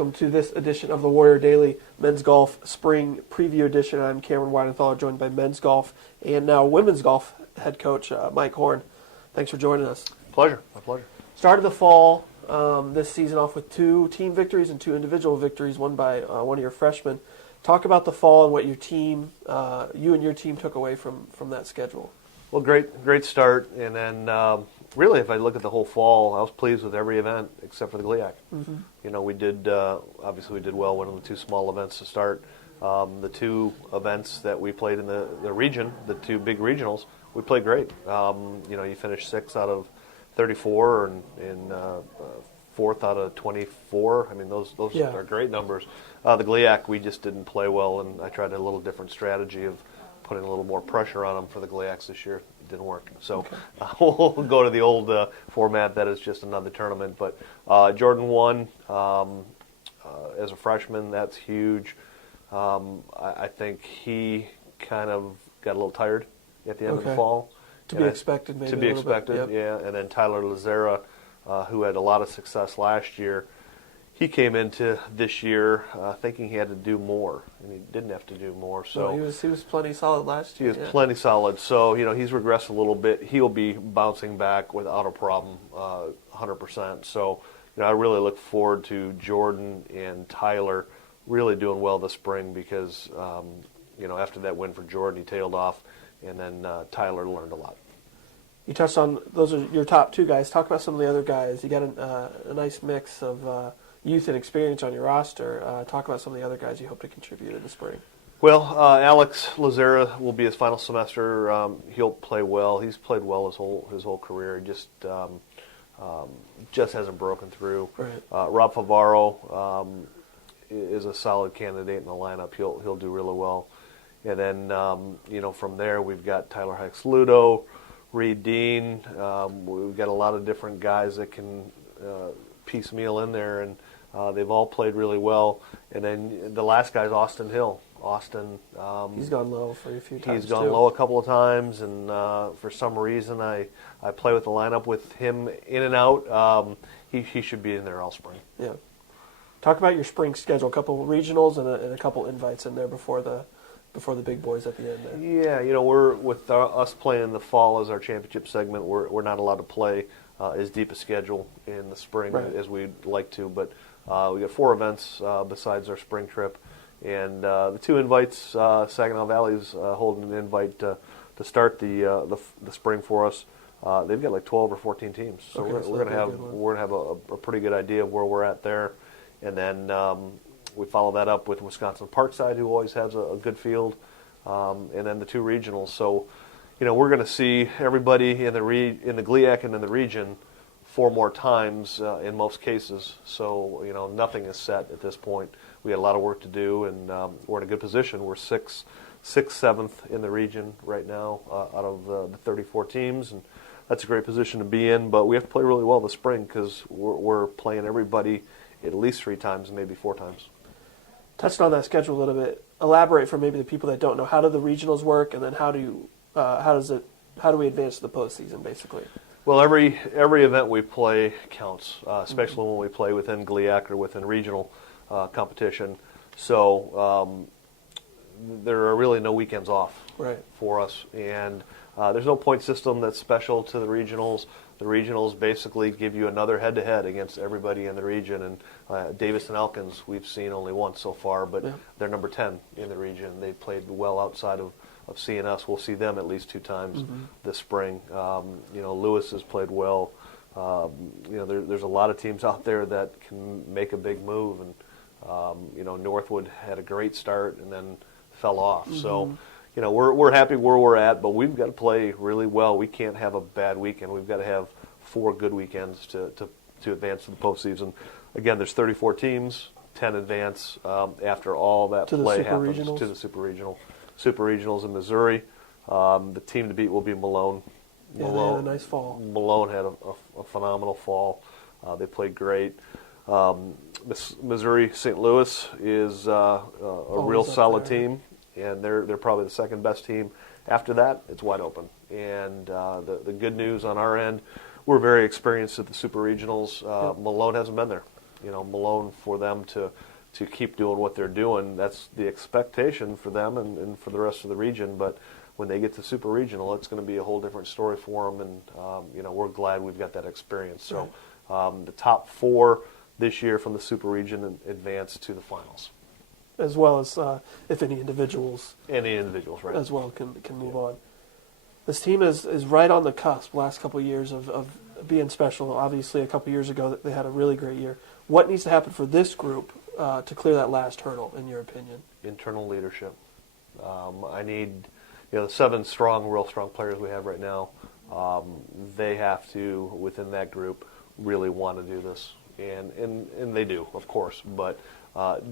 welcome to this edition of the Warrior Daily Men's Golf Spring Preview Edition. I'm Cameron Weidenthaler, joined by men's golf and now women's golf head coach Mike Horn. Thanks for joining us. Pleasure. My pleasure. Started the fall this season off with 2 team victories and 2 individual victories, one by one of your freshmen. Talk about the fall and what your team, you and your team took away from that schedule. Well, great start, and then really, if I look at the whole fall, I was pleased with every event except for the GLIAC. Mm-hmm. You know, we did obviously we did well winning the 2 small events to start. The 2 events that we played in the region, the 2 big regionals, we played great. You know, you finished 6 out of 34 and 4th out of 24. I mean, those are great numbers. The GLIAC, we just didn't play well, and I tried a little different strategy of putting a little more pressure on them for the GLIACs this year. It didn't work. So we'll go to the old format that is just another tournament. But Jordan won as a freshman. That's huge. I think he kind of got a little tired at the end of the fall. To be expected, maybe. To be expected, yep. Yeah. And then Tyler Lazera, who had a lot of success last year, he came into this year thinking he had to do more, and he didn't have to do more. So no, he was plenty solid last year. He was plenty solid. So you know he's regressed a little bit. He'll be bouncing back without a problem, 100%. So you know I really look forward to Jordan and Tyler really doing well this spring because you know after that win for Jordan he tailed off, and then Tyler learned a lot. You touched on those are your top 2 guys. Talk about some of the other guys. You got a nice mix of youth and experience on your roster. Talk about some of the other guys you hope to contribute in the spring. Well, Alex Lazera will be his final semester. He'll play well. He's played well his whole career. He just hasn't broken through. Right. Rob Favaro is a solid candidate in the lineup. He'll do really well. And then you know from there we've got Tyler Hicks-Ludo, Reed Dean. We've got a lot of different guys that can piecemeal in there, and they've all played really well. And then the last guy's Austin Hill. Austin, he's gone low for a few times. He's gone low a couple of times, and for some reason I play with the lineup with him in and out. He should be in there all spring. Yeah. Talk about your spring schedule. A couple regionals and a couple invites in there before the big boys at the end there. Yeah, you know we're with us playing in the fall as our championship segment. We're not allowed to play as deep a schedule in the spring as we'd like to, but we got 4 events besides our spring trip, and the 2 invites. Saginaw Valley's holding an invite to start the spring for us. They've got like 12 or 14 teams, so we're gonna have a pretty good idea of where we're at there, and then we follow that up with Wisconsin Parkside, who always has a good field, and then the 2 regionals. So. You know, we're going to see everybody in the GLIAC and in the region 4 more times in most cases. So, you know, nothing is set at this point. We got a lot of work to do, and we're in a good position. We're 6th, 7th in the region right now out of the 34 teams, and that's a great position to be in. But we have to play really well this spring because we're playing everybody at least 3 times, maybe 4 times. Touched on that schedule a little bit. Elaborate for maybe the people that don't know. How do the regionals work, and then how do we advance to the postseason, basically? Well, every event we play counts, especially when we play within GLIAC or within regional competition. So there are really no weekends off for us, and there's no point system that's special to the regionals. The regionals basically give you another head-to-head against everybody in the region, and Davis and Elkins we've seen only once so far, but they're number 10 in the region. They played well outside of seeing us. We'll see them at least 2 times this spring. You know, Lewis has played well. You know, there's a lot of teams out there that can make a big move, and you know, Northwood had a great start and then fell off. So, you know, we're happy where we're at, but we've got to play really well. We can't have a bad weekend. We've got to have 4 good weekends to advance to the postseason. Again, there's 34 teams, 10 advance after all that play happens to the super regional. Super regionals in Missouri. The team to beat will be Malone. Yeah, they had a nice fall. Malone had a phenomenal fall. They played great. Missouri St. Louis is a real solid team, and they're probably the second best team. After that, it's wide open. And the good news on our end, we're very experienced at the super regionals. Malone hasn't been there. Malone, for them to keep doing what they're doing. That's the expectation for them and for the rest of the region. But when they get to Super Regional, it's going to be a whole different story for them. And we're glad we've got that experience. So the top 4 this year from the Super Region advanced to the finals. As well as if any individuals. Any individuals, right? As well can move on. This team is right on the cusp. Last couple of years of being special. Obviously, a couple of years ago they had a really great year. What needs to happen for this group to clear that last hurdle, in your opinion? Internal leadership. I need, the 7 real strong players we have right now. They have to, within that group, really want to do this, and they do, of course. But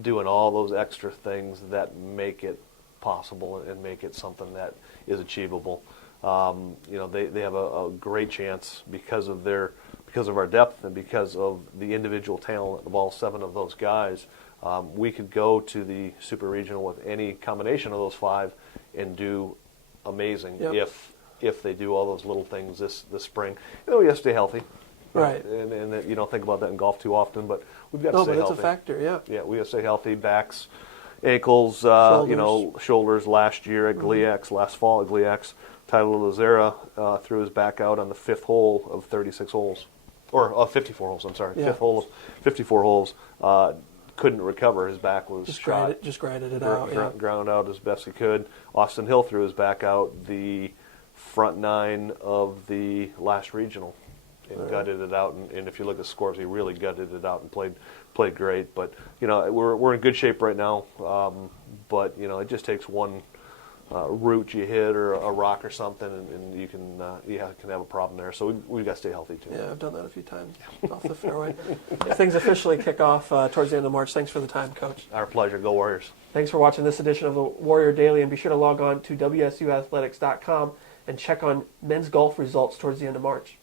doing all those extra things that make it possible and make it something that is achievable. They have a great chance because of our depth and because of the individual talent of all 7 of those guys. We could go to the Super Regional with any combination of those 5 and do amazing if they do all those little things this spring. We have to stay healthy. Right. And you don't think about that in golf too often, but we've got to stay healthy. No, but it's a factor, yeah. Yeah, we have to stay healthy. Backs, ankles, shoulders last year at GLIAC, last fall at GLIAC. Tyler Lazera threw his back out on the 5th hole of 36 holes. Or 54 holes, I'm sorry. Yeah. 5th hole of 54 holes. Couldn't recover. His back was shot. Just grinded it out. Ground out as best he could. Austin Hill threw his back out the front 9 of the last regional and gutted it out. And if you look at the scores, he really gutted it out and played great. But we're in good shape right now. But it just takes one root you hit or a rock or something, and you can have a problem there. So we've got to stay healthy too. Yeah, I've done that a few times off the fairway. Things officially kick off towards the end of March. Thanks for the time, Coach. Our pleasure. Go Warriors. Thanks for watching this edition of the Warrior Daily, and be sure to log on to WSUathletics.com and check on men's golf results towards the end of March.